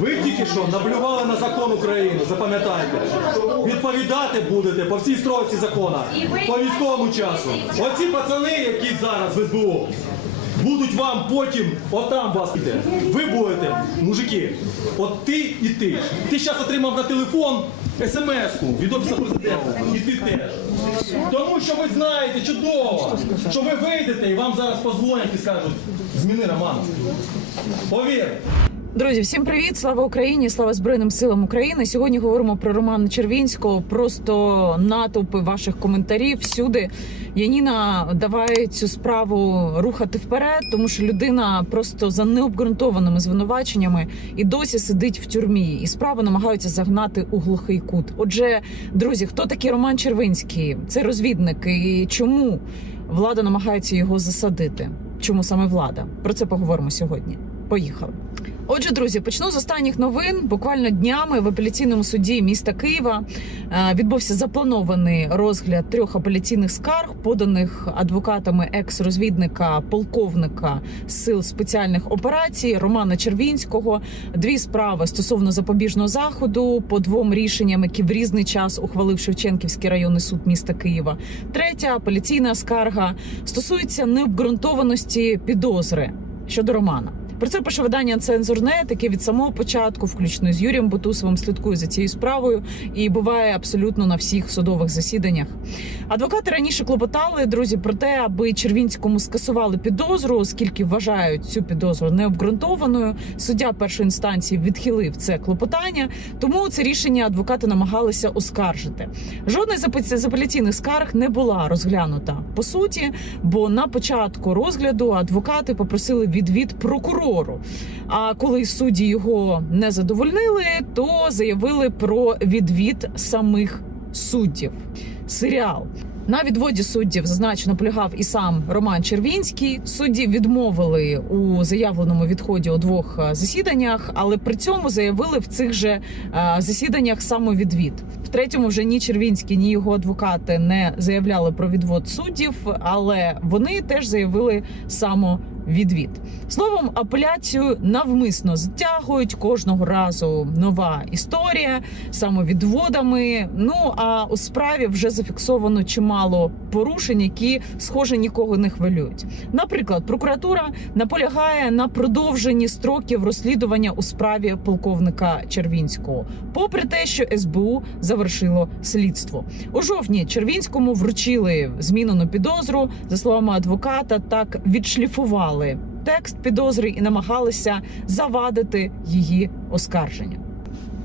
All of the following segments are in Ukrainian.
Ви тільки що наблювали на закон України, запам'ятайте. Відповідати будете по всій стройці закона, по військовому часу. Оці пацани, які зараз в СБУ, будуть вам потім, отам вас іде. Ви будете, мужики, от ти і ти. Ти зараз отримав на телефон смс-ку від Офісу президента. І ти теж. Тому що ви знаєте чудово, що ви вийдете і вам зараз позвонять і скажуть, зміни Роман. Повір. Друзі, всім привіт! Слава Україні! Слава Збройним силам України! Сьогодні говоримо про Романа Червінського. Просто натовпи ваших коментарів всюди. Яніна давай цю справу рухати вперед, тому що людина просто за необґрунтованими звинуваченнями і досі сидить в тюрмі, і справу намагаються загнати у глухий кут. Отже, друзі, хто такий Роман Червінський? Це розвідник. І чому влада намагається його засадити? Чому саме влада? Про це поговоримо сьогодні. Поїхали. Отже, друзі, почну з останніх новин. Буквально днями в апеляційному суді міста Києва е, відбувся запланований розгляд трьох апеляційних скарг, поданих адвокатами екс-розвідника полковника сил спеціальних операцій Романа Червінського. Дві справи стосовно запобіжного заходу по двом рішенням, які в різний час ухвалив Шевченківський районний суд міста Києва. Третя апеляційна скарга стосується необґрунтованості підозри щодо Романа. Про це пише видання «Цензурнет», яке від самого початку, включно з Юрієм Бутусовим, слідкує за цією справою і буває абсолютно на всіх судових засіданнях. Адвокати раніше клопотали друзі про те, аби Червінському скасували підозру, оскільки вважають цю підозру необґрунтованою. Суддя першої інстанції відхилив це клопотання, тому це рішення адвокати намагалися оскаржити. Жодна з апеля- апеляційних скарг не була розглянута по суті, бо на початку розгляду адвокати попросили відвід прокурору. А коли судді його не задовольнили, то заявили про відвід самих суддів. Серіал. На відводі суддів зазначено полягав і сам Роман Червінський. Судді відмовили у заявленому відході у двох е, засіданнях, але при цьому заявили в цих же е, засіданнях самовідвід. В третьому вже ні Червінський, ні його адвокати не заявляли про відвод суддів, але вони теж заявили самовідвід. Словом, апеляцію навмисно затягують кожного разу нова історія самовідводами. Ну а у справі вже зафіксовано чимало порушень, які схоже нікого не хвилюють. Наприклад, прокуратура наполягає на продовженні строків розслідування у справі полковника Червінського, попри те, що СБУ завершило слідство. У жовтні Червінському вручили змінену підозру. За словами адвоката, так відшліфували текст підозри і намагалися завадити її оскарження.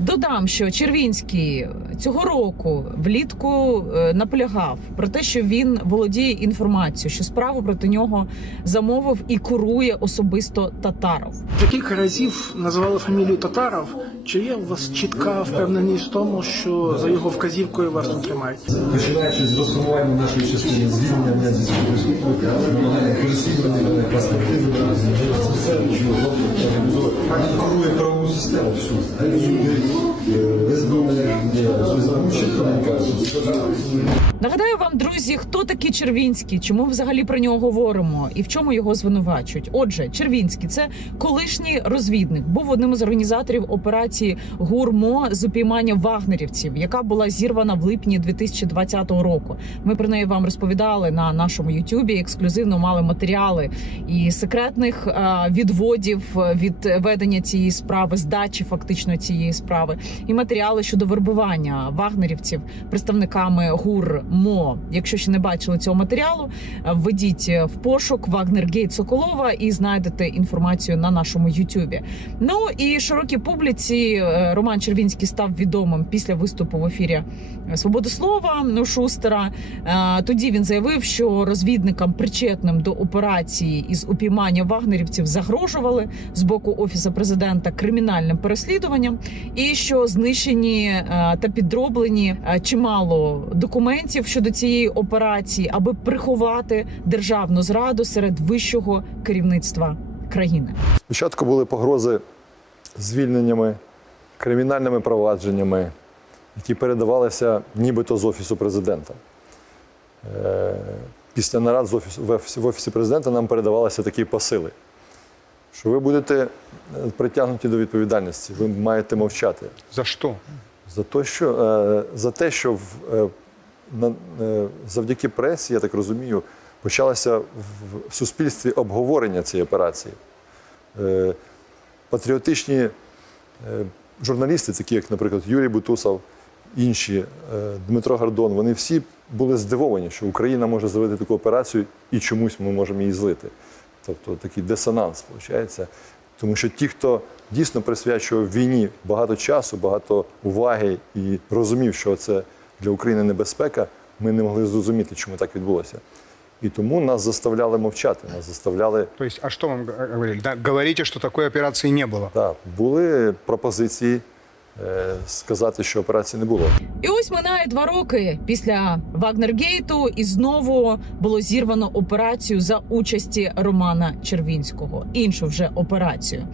Додам, що Червінський цього року влітку е, наполягав про те, що він володіє інформацією, що справу проти нього замовив і курує особисто Татаров. Кілька разів називали фамілію Татаров. Чи є у вас чітка впевненість в тому, що за його вказівкою вас не тримають? Починаючи з розформування нашої частини, звільнення зі служби, намагання переслідування, перспективи, що він керує правову систему всю. Е, СБУ. Нагадаю вам, друзі, хто такий Червінський, чому взагалі про нього говоримо і в чому його звинувачують. Отже, Червінський це колишній розвідник, був одним із організаторів операції Гурмо з упіймання вагнерівців, яка була зірвана в липні 2020 року. Ми про неї вам розповідали на нашому Ютубі. Ексклюзивно мали матеріали і секретних е, відводів від ведення цієї справи, здачі фактично цієї справи, і матеріали щодо вербування вагнерівців представниками ГУР МО. Якщо ще не бачили цього матеріалу, введіть в пошук Вагнергейт Соколова і знайдете інформацію на нашому Ютубі. Ну і широкій публіці е, Роман Червінський став відомим після виступу в ефірі Свободи слова ну, Шустера. Е, Тоді він заявив, що розвідникам, причетним до операції із упіймання вагнерівців, загрожували з боку офісу президента кримінальним переслідуванням, і що знищені е, та підроблені е, чимало документів щодо цієї операції, аби приховати державну зраду серед вищого керівництва країни. Спочатку були погрози звільненнями, кримінальними провадженнями, які передавалися нібито з Офісу президента. Е, Після нарад в Офісі президента нам передавалися такі посили. Що ви будете е, притягнуті до відповідальності. Ви маєте мовчати. За что? За те, що, е, за те, що в, е, завдяки пресі, я так розумію, почалося в, суспільстві обговорення цієї операції. Патріотичні журналісти, такі як, наприклад, Юрій Бутусов, інші, Дмитро Гордон, вони всі були здивовані, що Україна може зробити таку операцію і чомусь ми можемо її злити. Тобто такий дисонанс виходить. Тому що ті, хто дійсно присвячував війні багато часу, багато уваги і розумів, що це для України небезпека, ми не могли зрозуміти, чому так відбулося. І тому нас заставляли мовчати, нас заставляли То есть, а что вам говорили? Да, говорите, что такой операции не было. Так, були пропозиції сказати, що операції не було. І ось минає два роки після Вагнергейту, і знову було зірвано операцію за участі Романа Червінського, іншу вже операцію.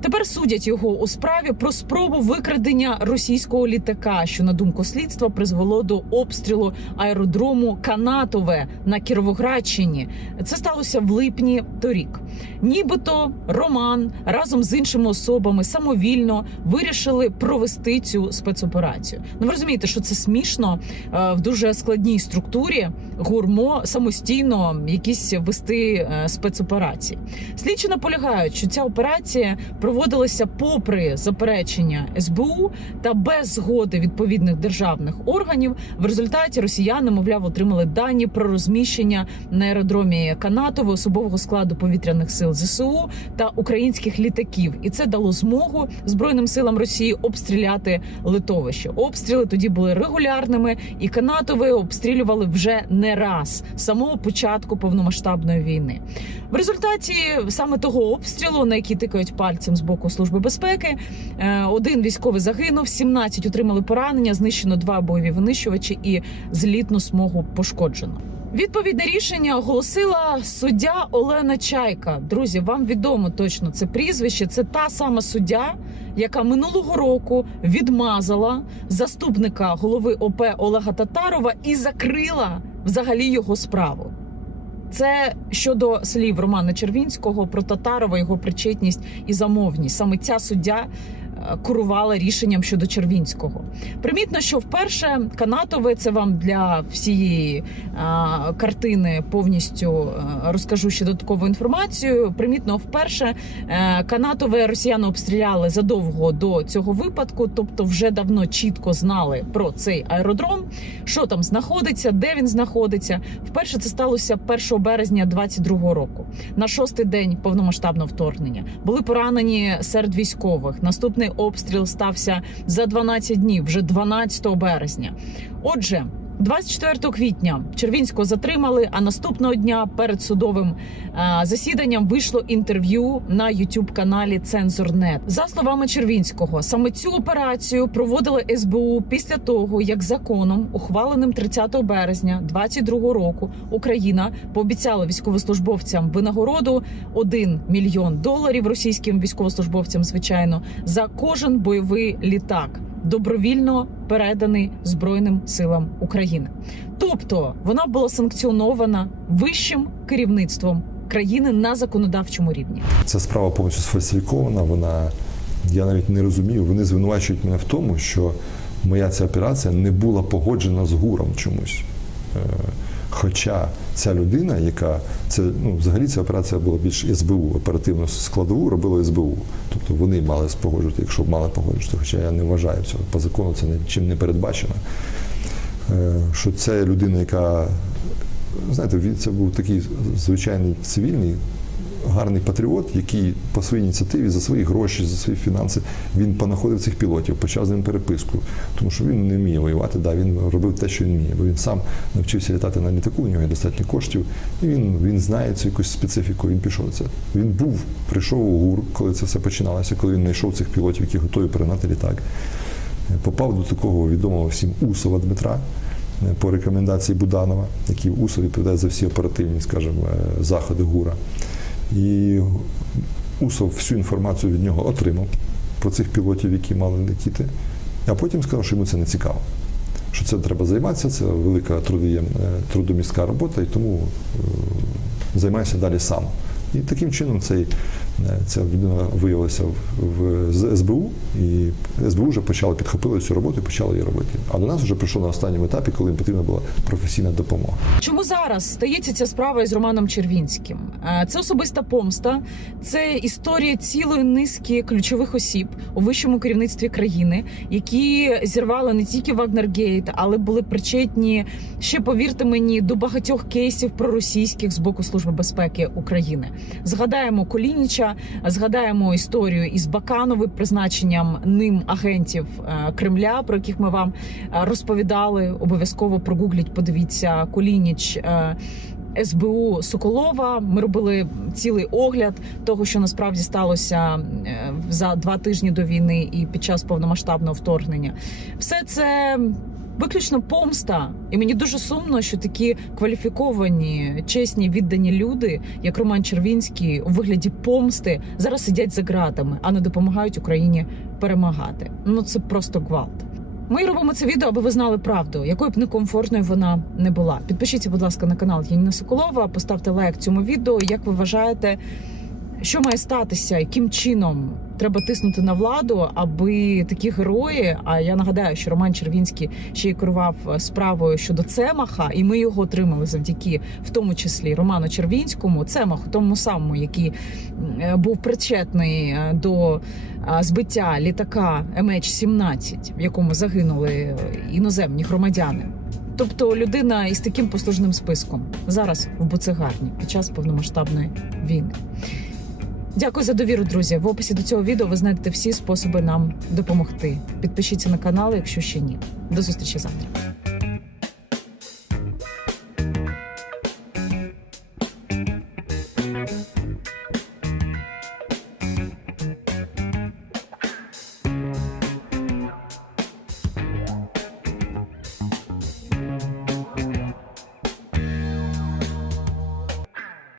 Тепер судять його у справі про спробу викрадення російського літака, що на думку слідства призвело до обстрілу аеродрому Канатове на Кіровоградщині. Це сталося в липні торік. Нібито Роман разом з іншими особами самовільно вирішили провести цю спецоперацію. Ну ви розумієте, що це смішно е, в дуже складній структурі гурмо самостійно якісь вести е, спецоперації. Слідчі наполягають, що ця операція проводилася попри заперечення СБУ та без згоди відповідних державних органів. В результаті росіяни, мовляв, отримали дані про розміщення на аеродромі Канатове особового складу повітряних сил ЗСУ та українських літаків, і це дало змогу збройним силам Росії обстріляти литовище. Обстріли тоді були регулярними, і Канатове обстрілювали вже не раз самого початку повномасштабної війни. В результаті саме того обстрілу, на який тикають пальцем з боку служби безпеки, е, один військовий загинув, 17 отримали поранення, знищено два бойові винищувачі і злітну смугу пошкоджено. Відповідне рішення оголосила суддя Олена Чайка. Друзі, вам відомо точно це прізвище. Це та сама суддя, яка минулого року відмазала заступника голови ОП Олега Татарова і закрила взагалі його справу. Це щодо слів Романа Червінського про Татарова, його причетність і замовність. Саме ця суддя курувала рішенням щодо Червінського. Примітно, що вперше канатове це вам для всієї а, картини повністю е, розкажу ще додаткову інформацію. Примітно, вперше е, канатове росіяни обстріляли задовго до цього випадку, тобто вже давно чітко знали про цей аеродром, що там знаходиться, де він знаходиться. Вперше це сталося 1 березня 22 року, на шостий день повномасштабного вторгнення. Були поранені серед військових. Наступний обстріл стався за 12 днів, вже 12 березня. Отже. 24 квітня Червінського затримали, а наступного дня перед судовим е, засіданням вийшло інтерв'ю на youtube каналі Цензорнет. За словами Червінського, саме цю операцію проводили СБУ після того, як законом, ухваленим 30 березня 22 року, Україна пообіцяла військовослужбовцям винагороду 1 мільйон доларів російським військовослужбовцям, звичайно, за кожен бойовий літак добровільно переданий Збройним силам України. Тобто вона була санкціонована вищим керівництвом країни на законодавчому рівні. Ця справа повністю сфальсифікована. Вона я навіть не розумію. Вони звинувачують мене в тому, що моя ця операція не була погоджена з гуром чомусь. Е, Хоча ця людина, яка це ну взагалі ця операція була більш СБУ, оперативну складову робила СБУ. Тобто вони мали спогоджувати, якщо б мали погоджувати. Хоча я не вважаю цього. По закону це нічим не передбачено. Е, Що це людина, яка знаєте, це був такий звичайний цивільний, гарний патріот, який по своїй ініціативі за свої гроші, за свої фінанси він понаходив цих пілотів, почав з ним переписку. Тому що він не вміє воювати, да, він робив те, що він вміє, бо він сам навчився літати на літаку, у нього є достатньо коштів, і він, він знає цю якусь специфіку, він пішов це. Він був, прийшов у ГУР, коли це все починалося, коли він знайшов цих пілотів, які готові перегнати літак. Попав до такого відомого всім Усова Дмитра е, по рекомендації Буданова, який Усов відповідає за всі оперативні, скажімо, е, заходи ГУРа. І Усов всю інформацію від нього отримав про цих пілотів, які мали летіти, а потім сказав, що йому це не цікаво. Що це треба займатися, це велика е, трудомістка робота, і тому е, займайся далі сам. І таким чином цей Ця людина виявилася в, СБУ, і СБУ вже почали підхопили цю роботу і почали її робити. А до нас вже прийшло на останньому етапі, коли їм потрібна була професійна допомога. Чому зараз стається ця справа із Романом Червінським? Е, Це особиста помста, це історія цілої низки ключових осіб у вищому керівництві країни, які зірвали не тільки Вагнергейт, але були причетні ще, повірте мені, до багатьох кейсів проросійських з боку Служби безпеки України. Згадаємо Колініча, згадаємо історію із Бакановим призначенням ним агентів е, Кремля, про яких ми вам е, розповідали. Обов'язково прогугліть, подивіться Колініч. е, СБУ Соколова. Ми робили цілий огляд того, що насправді сталося за два тижні до війни і під час повномасштабного вторгнення. Все це виключно помста, і мені дуже сумно, що такі кваліфіковані, чесні, віддані люди, як Роман Червінський, у вигляді помсти зараз сидять за ґратами, а не допомагають Україні перемагати. Ну це просто гвалт. Ми робимо це відео, аби ви знали правду, якою б некомфортною вона не була. Підпишіться, будь ласка, на канал Яніна Соколова, поставте лайк цьому відео. Як ви вважаєте, що має статися, яким чином треба тиснути на владу, аби такі герої? А я нагадаю, що Роман Червінський ще й керував справою щодо Цемаха, і ми його отримали завдяки, в тому числі Роману Червінському, Цемаху, тому самому, який е, був причетний е, до збиття літака MH17, в якому загинули е, іноземні громадяни. Тобто людина із таким послужним списком зараз в буцегарні під час повномасштабної війни. Дякую за довіру, друзі. В описі до цього відео ви знайдете всі способи нам допомогти. Підпишіться на канал, якщо ще ні. До зустрічі завтра.